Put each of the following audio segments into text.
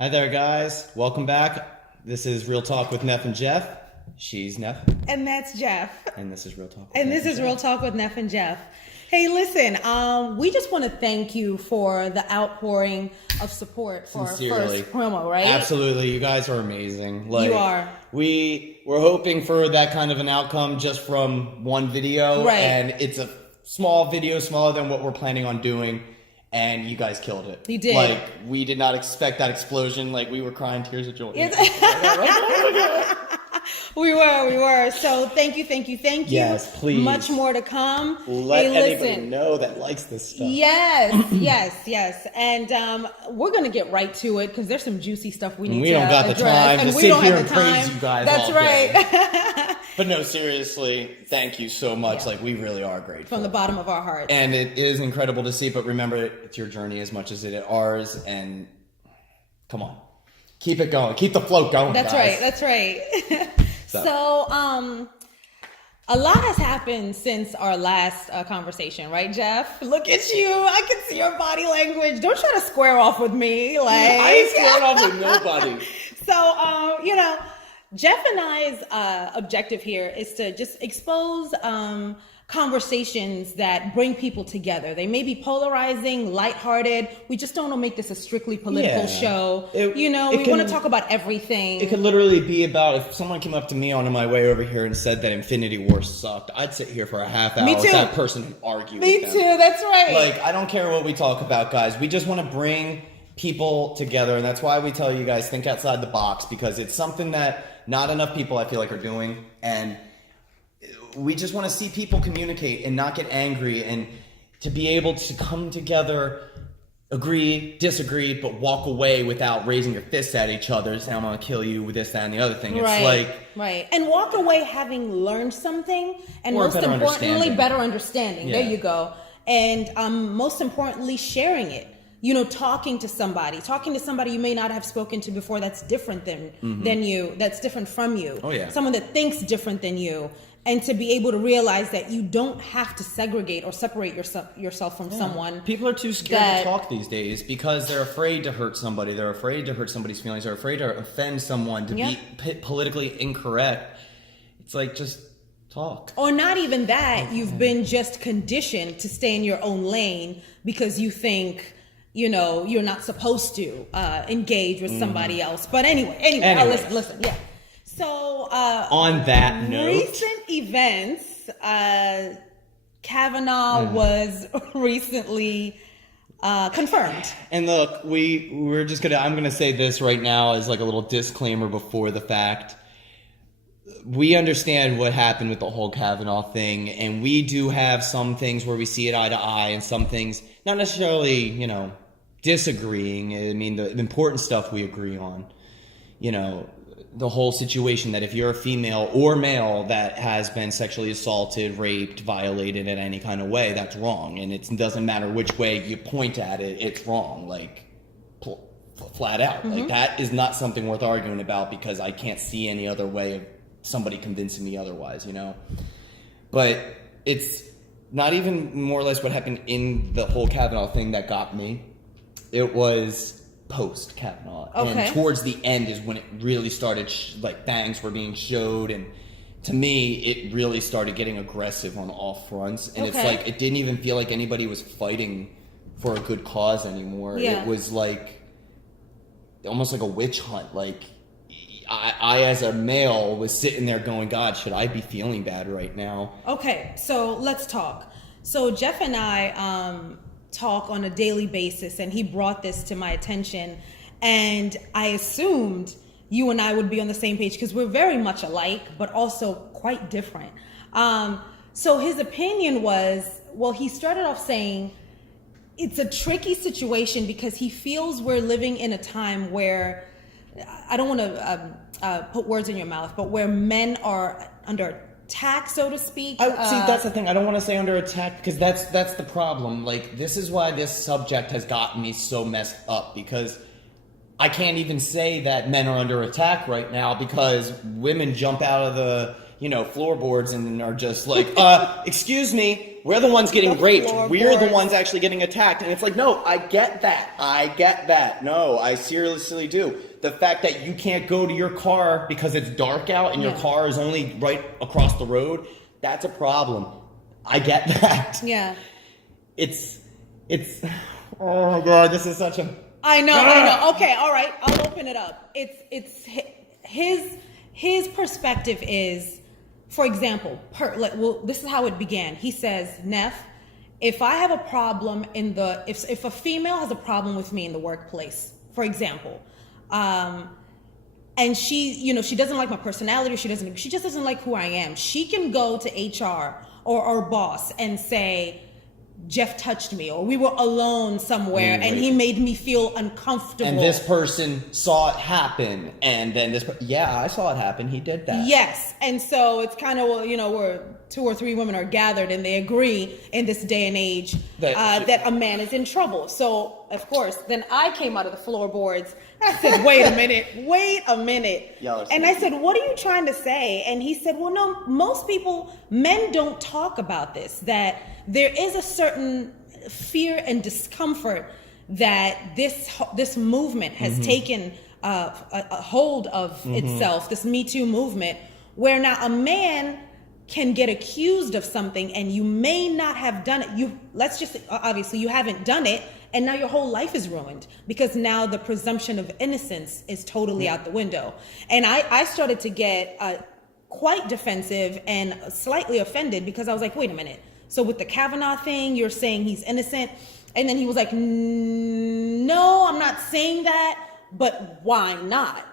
Hi there, guys. Welcome back. This is Real Talk with Neff and Jeff. She's Neff. And that's Jeff. And this is Real Talk. And this is Real Talk with Neff and Jeff. Hey, listen, we just want to thank you for the outpouring of support for Sincerely. our first promo, right? Absolutely. You guys are amazing. You are. We're hoping for that kind of an outcome just from one video. Right. And it's a small video, smaller than what we're planning on doing. And you guys killed it. You did. Like, we did not expect that explosion. Like, we were crying tears of joy. We were. So thank you. Yes, please. Much more to come. Let hey, anybody listen. know that likes this stuff. Yes. And we're going to get right to it because there's some juicy stuff we need to address. We don't got the time to sit here and praise you guys That's all right. day. But no, seriously, thank you so much. Yeah. Like, we really are grateful. From the bottom of our hearts. And it is incredible to see, but remember, it's your journey as much as it is ours. And come on, keep it going. Keep the float going, That's right. So, a lot has happened since our last conversation, right, Jeff? Look at you. I can see your body language. Don't try to square off with me. Like, I ain't squaring off with nobody. So, Jeff and I's objective here is to just expose conversations that bring people together. They may be polarizing, lighthearted. We just don't want to make this a strictly political show. We want to talk about everything. It could literally be about if someone came up to me on my way over here and said that Infinity War sucked, I'd sit here for a half hour with that person and argue with them. Me too, that's right. Like, I don't care what we talk about, guys. We just want to bring people together, and that's why we tell you guys, think outside the box, because it's something that not enough people, I feel like, are doing, and we just want to see people communicate and not get angry, and to be able to come together, agree, disagree, but walk away without raising your fists at each other, saying, I'm going to kill you with this, that, and the other thing. It's Right. And walk away having learned something, and or most importantly, better understanding. Yeah. There you go. And most importantly, sharing it. Talking to somebody you may not have spoken to before that's different than you, that's different from you. Oh, yeah. Someone that thinks different than you. And to be able to realize that you don't have to segregate or separate yourself from someone. People are too scared to talk these days because they're afraid to hurt somebody. They're afraid to hurt somebody's feelings. They're afraid to offend someone, to be politically incorrect. It's like, just talk. Or not even that. You've been just conditioned to stay in your own lane because you think, you're not supposed to engage with somebody else. But anyway, listen. Yeah. So, on that note, recent events, Kavanaugh was recently confirmed. And look, I'm gonna say this right now as like a little disclaimer before the fact. We understand what happened with the whole Kavanaugh thing, and we do have some things where we see it eye to eye, and some things not necessarily, disagreeing. I mean, the important stuff we agree on. The whole situation that if you're a female or male that has been sexually assaulted, raped, violated in any kind of way, that's wrong. And it doesn't matter which way you point at it, it's wrong. Like, flat out. Mm-hmm. Like, that is not something worth arguing about because I can't see any other way of somebody convincing me otherwise, But it's not even more or less what happened in the whole Kavanaugh thing that got me. It was post Kavanaugh, and towards the end is when it really started. Things were being showed, and to me, it really started getting aggressive on all fronts. And it's like it didn't even feel like anybody was fighting for a good cause anymore. Yeah. It was like almost like a witch hunt. Like I, as a male, was sitting there going, "God, should I be feeling bad right now?" Okay, so let's talk. So Jeff and I talk on a daily basis, and he brought this to my attention, and I assumed you and I would be on the same page because we're very much alike but also quite different. So his opinion was, he started off saying it's a tricky situation because he feels we're living in a time where, I don't want to put words in your mouth, but where men are under attack, so to speak. See, that's the thing. I don't want to say under attack because that's the problem. Like, this is why this subject has gotten me so messed up, because I can't even say that men are under attack right now because women jump out of the floorboards and are just like, excuse me, We're the ones getting The raped. We're the floorboards. ones actually getting attacked. And it's like, no, I get that. No, I seriously do. The fact that you can't go to your car because it's dark out and your car is only right across the road, that's a problem. I get that. Yeah. It's oh my God, this is such a... I know. Okay, all right. I'll open it up. It's his perspective is, for example, this is how it began. He says, Neff, if I have a problem if a female has a problem with me in the workplace, for example, and she doesn't like my personality, she just doesn't like who I am, she can go to HR or our boss and say, Jeff touched me, or we were alone somewhere and he made me feel uncomfortable. And this person saw it happen, and then I saw it happen. He did that. Yes, and so it's kind of, where 2 or 3 women are gathered and they agree in this day and age that a man is in trouble. So, of course, then I came out of the floorboards. I said, wait a minute. And I said, what are you trying to say? And he said, well, no, most men don't talk about this, that there is a certain fear and discomfort that this movement has taken a hold of itself, this Me Too movement, where now a man can get accused of something and you may not have done it. Obviously you haven't done it, and now your whole life is ruined because now the presumption of innocence is totally out the window. And I started to get quite defensive and slightly offended because I was like, wait a minute. So with the Kavanaugh thing, you're saying he's innocent? And then he was like, no, I'm not saying that, but why not?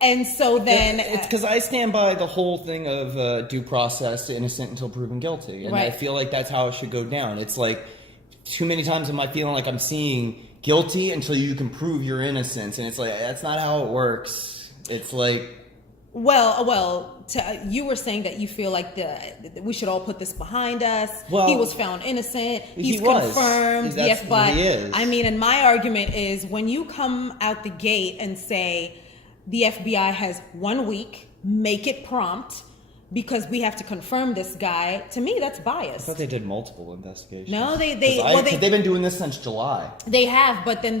And so then... It's because I stand by the whole thing of due process, innocent until proven guilty. And I feel like that's how it should go down. It's like, too many times am I feeling like I'm seeing guilty until you can prove your innocence. And it's like, that's not how it works. It's like... you were saying that you feel like we should all put this behind us. Well, he was found innocent. He's confirmed. Yes, but he is. I mean, and my argument is when you come out the gate and say the FBI has 1 week, make it prompt because we have to confirm this guy. To me, that's biased. I thought they did multiple investigations. No, they've been doing this since July. They have, but then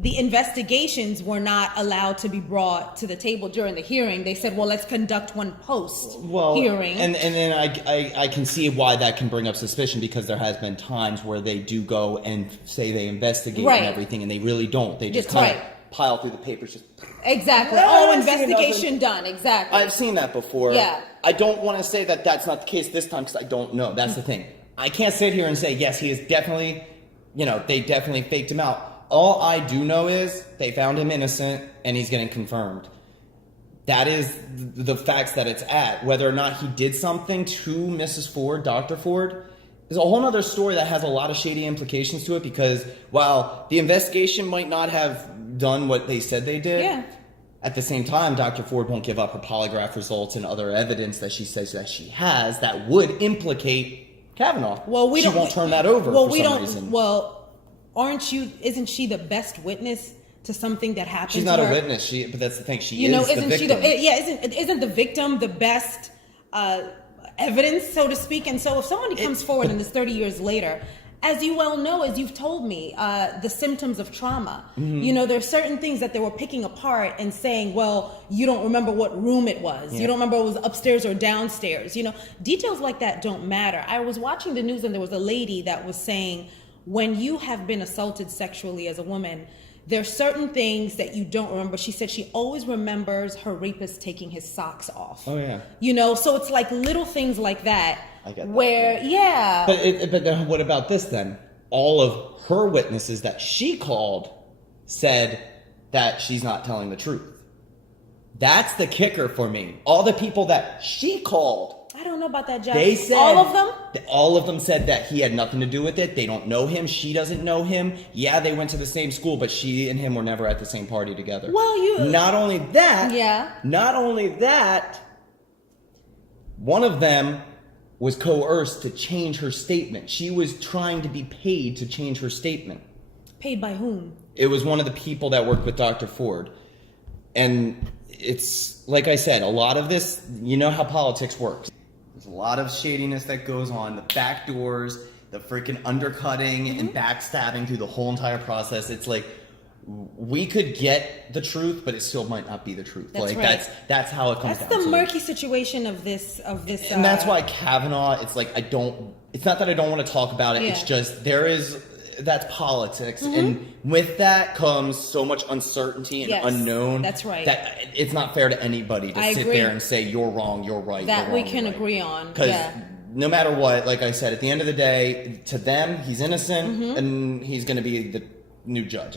the investigations were not allowed to be brought to the table during the hearing. They said, well, let's conduct one post-hearing. And then I can see why that can bring up suspicion because there has been times where they do go and say they investigate and everything, and they really don't. They just kind of pile through the papers. Exactly. Investigation done. Exactly. I've seen that before. Yeah. I don't want to say that that's not the case this time because I don't know. That's the thing. I can't sit here and say, yes, he is definitely, they definitely faked him out. All I do know is they found him innocent and he's getting confirmed. That is the facts that it's at. Whether or not he did something to Mrs. Ford, Dr. Ford, is a whole other story that has a lot of shady implications to it because while the investigation might not have done what they said they did, at the same time, Dr. Ford won't give up her polygraph results and other evidence that she says that she has that would implicate Kavanaugh. Well, she won't turn that over for some reason. Well, isn't she the best witness to something that happened She's to not her? a witness. But that's the thing. Isn't the victim. Isn't the victim the best evidence, so to speak? And so if somebody comes forward and it's 30 years later, as you well know, as you've told me, the symptoms of trauma, there are certain things that they were picking apart and saying, well, you don't remember what room it was. You don't remember it was upstairs or downstairs. Details like that don't matter. I was watching the news and there was a lady that was saying, when you have been assaulted sexually as a woman, there are certain things that you don't remember. She said she always remembers her rapist taking his socks off. Oh, yeah. So it's like little things like that. I get that. Where, But then what about this then? All of her witnesses that she called said that she's not telling the truth. That's the kicker for me. All the people that she called. I don't know about that, Jeff. They said, all of them? All of them said that he had nothing to do with it. They don't know him. She doesn't know him. Yeah, they went to the same school, but she and him were never at the same party together. Well, Not only that, one of them was coerced to change her statement. She was trying to be paid to change her statement. Paid by whom? It was one of the people that worked with Dr. Ford. And it's, like I said, a lot of this, you know how politics works. There's a lot of shadiness that goes on, the back doors, the freaking undercutting and backstabbing through the whole entire process. It's like, we could get the truth, but it still might not be the truth. That's like right. that's how it comes That's down the to murky situation of this. and that's why Kavanaugh, it's like, it's not that I don't want to talk about it. Yeah. It's just, that's politics. And with that comes so much uncertainty and unknown. That's right. That it's not fair to anybody to sit there and say, you're wrong, you're right. That you're we wrong, can you're right. agree on. Because Yeah. no matter what, like I said, at the end of the day, to them, he's innocent and he's going to be the new judge.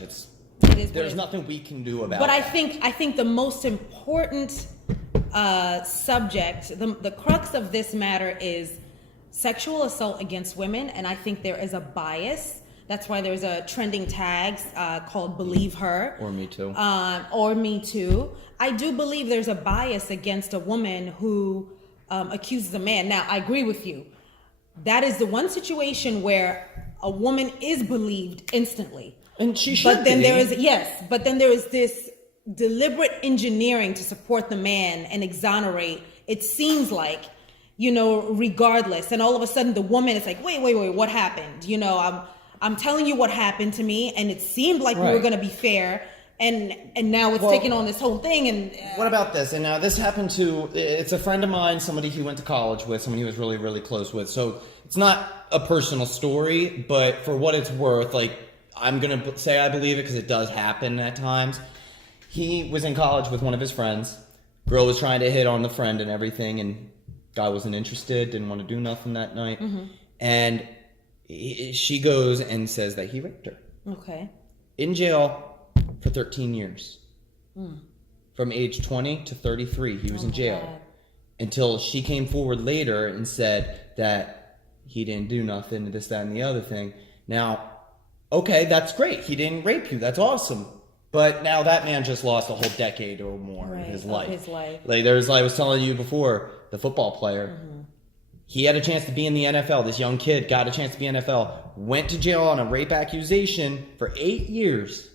There's nothing we can do about it. But I think the most important subject, the crux of this matter is sexual assault against women, and I think there is a bias. That's why there's a trending tag called "Believe Her" Or Me Too. Or Me Too. I do believe there's a bias against a woman who accuses a man. Now, I agree with you. That is the one situation where a woman is believed instantly. And she should But then be. there is this deliberate engineering to support the man and exonerate. It seems like, regardless. And all of a sudden the woman is like, wait, what happened? I'm telling you what happened to me, and it seemed like we were going to be fair. And now it's taking on this whole thing. And what about this? And now this happened to, it's a friend of mine, somebody he went to college with, somebody he was really, really close with. So it's not a personal story, but for what it's worth, like, I'm going to say I believe it because it does happen at times. He was in college with one of his friends. Girl was trying to hit on the friend and everything, and guy wasn't interested, didn't want to do nothing that night. And she goes and says that he raped her. Okay. In jail for 13 years. From age 20 to 33, he was in jail. God. Until she came forward later and said that he didn't do nothing, this, that, and the other thing. Now, okay, that's great. He didn't rape you. That's awesome. But now that man just lost a whole decade or more of his life. Like I was telling you before, the football player, he had a chance to be in the NFL. This young kid got a chance to be in the NFL. Went to jail on a rape accusation for 8 years.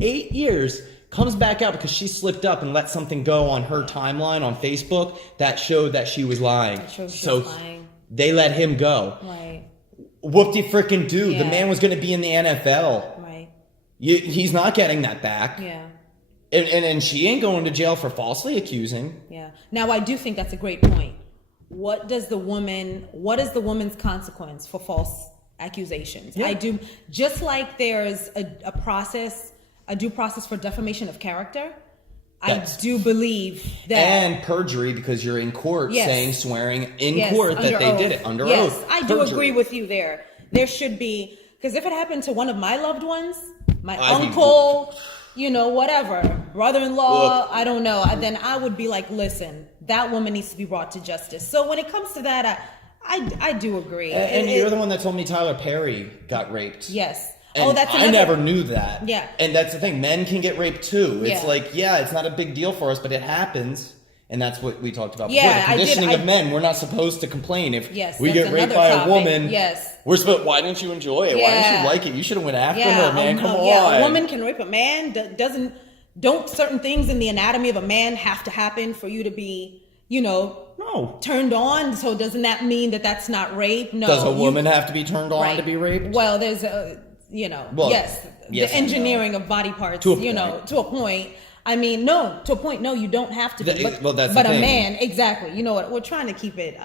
8 years. Comes back out because she slipped up and let something go on her timeline on Facebook that showed that she was lying. They let him go. Right. Whoop-de-frickin-do. Yeah. The man was going to be in the NFL. Right. He's not getting that back. Yeah. And she ain't going to jail for falsely accusing. Yeah. Now, I do think that's a great point. What is the woman's consequence for false accusations? Yeah. I do, just like there's a due process for defamation of character. I do believe that. And perjury, because you're in court swearing in court that they did it under oath. Yes, I do agree with you there. There should be, because if it happened to one of my loved ones, my uncle, whatever, brother-in-law, I don't know, then I would be like, listen, that woman needs to be brought to justice. So when it comes to that, I do agree. And you're the one that told me Tyler Perry got raped. Yes. And I never knew that. Yeah. And that's the thing. Men can get raped too. It's Yeah. like, it's not a big deal for us, but it happens. And that's what we talked about before. Yeah, The conditioning of men, we're not supposed to complain. If we get raped by a woman, we're supposed, why didn't you enjoy it? Why didn't you like it? You should have went after her, man. Come on. Yeah, a woman can rape a man. Don't certain things in the anatomy of a man have to happen for you to be, No. turned on? So doesn't that mean that that's not rape? No. Does a woman have to be turned on to be raped? Well, there's the engineering of body parts, to a point. I mean, no, to a point, no, you don't have to be. That's but the a thing. man, exactly. You know what? We're trying to keep it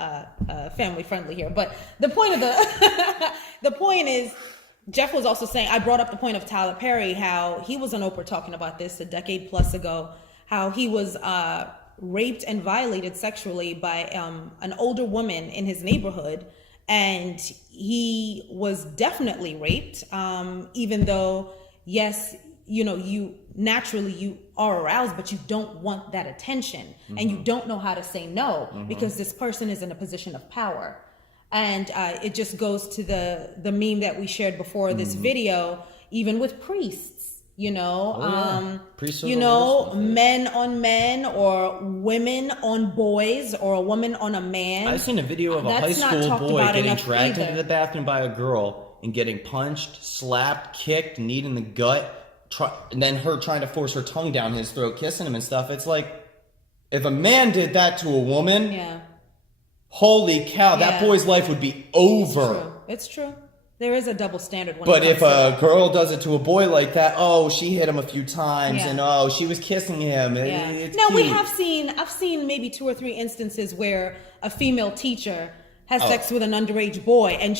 family friendly here. But the point of the point is, Jeff was also saying, I brought up the point of Tyler Perry, how he was on Oprah talking about this a decade plus ago, how he was raped and violated sexually by an older woman in his neighborhood. And he was definitely raped, even though, yes, you are aroused, but you don't want that attention, and you don't know how to say no because this person is in a position of power. And it just goes to the meme that we shared before this video, even with priests. Priests men on men, or women on boys, or a woman on a man. I've seen a video of a high school boy getting dragged into the bathroom by a girl and getting punched, slapped, kicked, kneed in the gut, and then her trying to force her tongue down his throat, kissing him and stuff. It's like, if a man did that to a woman, holy cow, that Yeah. boy's life would be over. True. It's true. There is a double standard when But it if comes to a girl does it to a boy like that, oh, she hit him a few times, Yeah. and oh, she was kissing him. yeah. It's Now cute. I've seen maybe 2 or 3 instances where a female teacher has Oh. sex with an underage boy, and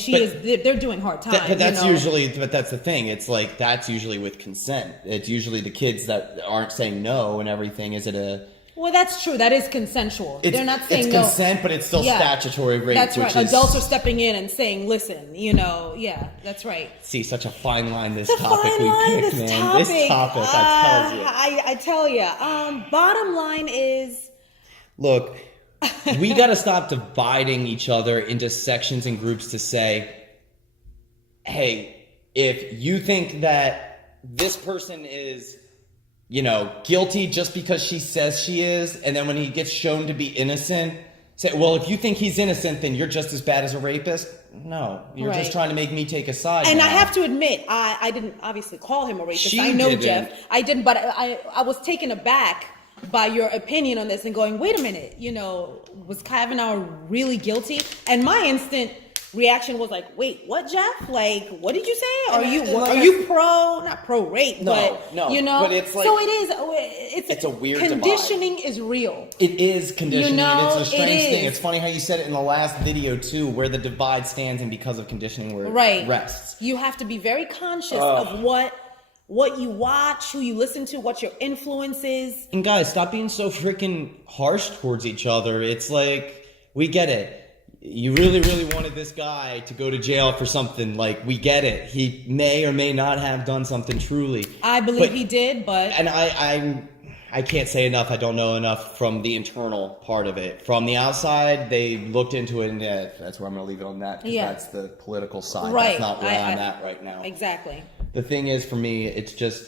they're doing hard time. But that's you know? but that's the thing. It's like, that's usually with consent. It's usually the kids that aren't saying no and everything. Is it a... Well, that's true. That is consensual. They're not saying it's no. consent, but it's still Yeah. statutory rape. That's right. Which is, Adults are stepping in and saying, "Listen, yeah, that's right." See, such a fine line this It's a topic fine we line, picked, this man. topic. This topic, I tell you. Bottom line is, look, we got to stop dividing each other into sections and groups to say, hey, if you think that this person is, guilty just because she says she is, and then when he gets shown to be innocent, say, well, if you think he's innocent, then you're just as bad as a rapist. No, you're just Right. trying to make me take a side. and now. I have to admit, I didn't obviously call him a rapist. She I know didn't. Jeff. I didn't, but I was taken aback by your opinion on this and going, wait a minute, was Kavanaugh really guilty? And my instant reaction was like, wait, what, Jeff? Like, what did you say? Are you not pro rape? No, but, no, but it's like- so it is. It's a weird conditioning is real. It is conditioning, and it's a it strange thing. is. It's funny how you said it in the last video, too, where the divide stands and because of conditioning where Right. it rests. You have to be very conscious of what you watch, who you listen to, what your influence is. And guys, stop being so freaking harsh towards each other. It's like, we get it. You really, really wanted this guy to go to jail for something. Like, we get it. He may or may not have done something truly. I believe he did, but... And I can't say enough. I don't know enough from the internal part of it. From the outside, they looked into it, and that's where I'm going to leave it on that. Because that's the political side. Right. That's not where I'm at right now. Exactly. The thing is, for me, it's just,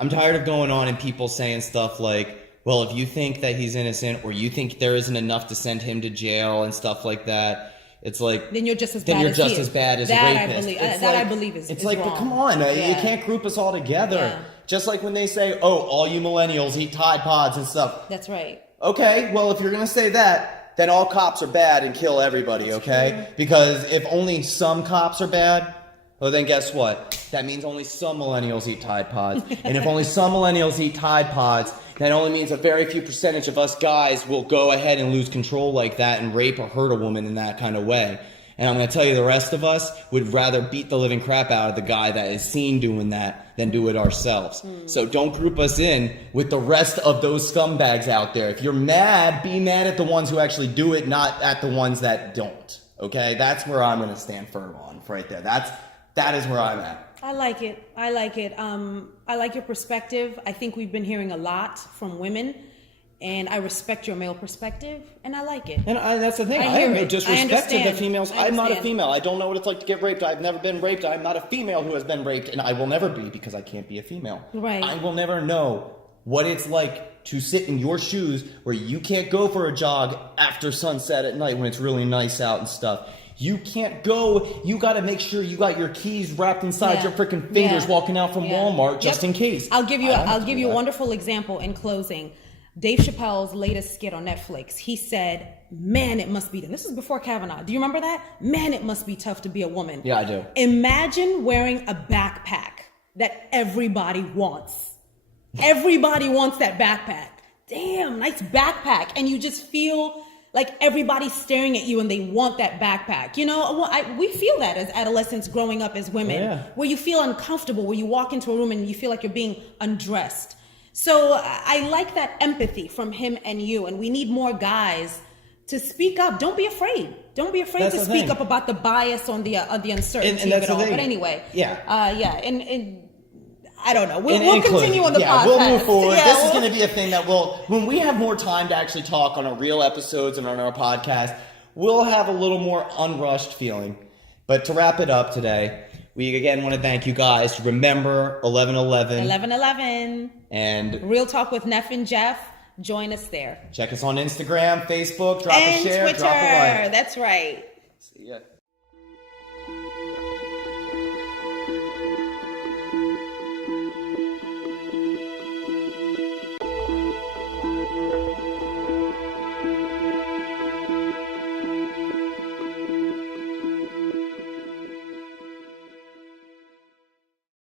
I'm tired of going on and people saying stuff like, well, if you think that he's innocent or you think there isn't enough to send him to jail and stuff like that, it's like, then you're just as then bad you're as just he is. as bad as that a rapist. I believe is it's is like, wrong. but come on, you can't group us all together. Yeah. Just like when they say, oh, all you millennials eat Tide Pods and stuff. That's right. Okay, well, if you're going to say that, then all cops are bad and kill everybody, okay? Because if only some cops are bad, well, then guess what? That means only some millennials eat Tide Pods. And if only some millennials eat Tide Pods, that only means a very few percentage of us guys will go ahead and lose control like that and rape or hurt a woman in that kind of way. And I'm going to tell you, the rest of us would rather beat the living crap out of the guy that is seen doing that than do it ourselves. So don't group us in with the rest of those scumbags out there. If you're mad, be mad at the ones who actually do it, not at the ones that don't. Okay? That's where I'm going to stand firm on right there. That is where I'm at. I like it. I like your perspective. I think we've been hearing a lot from women, and I respect your male perspective, and I like it. And that's the thing. I I hear have no it. I disrespect to the understand. females. I I'm not a understand. female. I don't know what it's like to get raped. I've never been raped. I'm not a female who has been raped, and I will never be because I can't be a female. Right. I will never know what it's like to sit in your shoes where you can't go for a jog after sunset at night when it's really nice out and stuff. You can't go. You got to make sure you got your keys wrapped inside your freaking fingers walking out from Walmart just in case. I'll give you a wonderful example in closing. Dave Chappelle's latest skit on Netflix, he said, man, it must be, this is before Kavanaugh. Do you remember that? Man, it must be tough to be a woman. Yeah, I do. Imagine wearing a backpack that everybody wants. Everybody wants that backpack. Damn, nice backpack. And you just feel like everybody's staring at you and they want that backpack. We feel that as adolescents growing up as women, where you feel uncomfortable, where you walk into a room and you feel like you're being undressed. So I like that empathy from him and you, and we need more guys to speak up. Don't be afraid. Don't be afraid to speak up about the bias on the uncertainty of it all. But anyway, and I don't know. We'll continue on the podcast. We'll move forward. This is going to be a thing that when we have more time to actually talk on our real episodes and on our podcast, we'll have a little more unrushed feeling. But to wrap it up today, we again want to thank you guys. Remember 11/11. 11/11. And Real Talk with Neff and Jeff. Join us there. Check us on Instagram, Facebook, drop a share, Twitter. drop a like. That's right. See ya.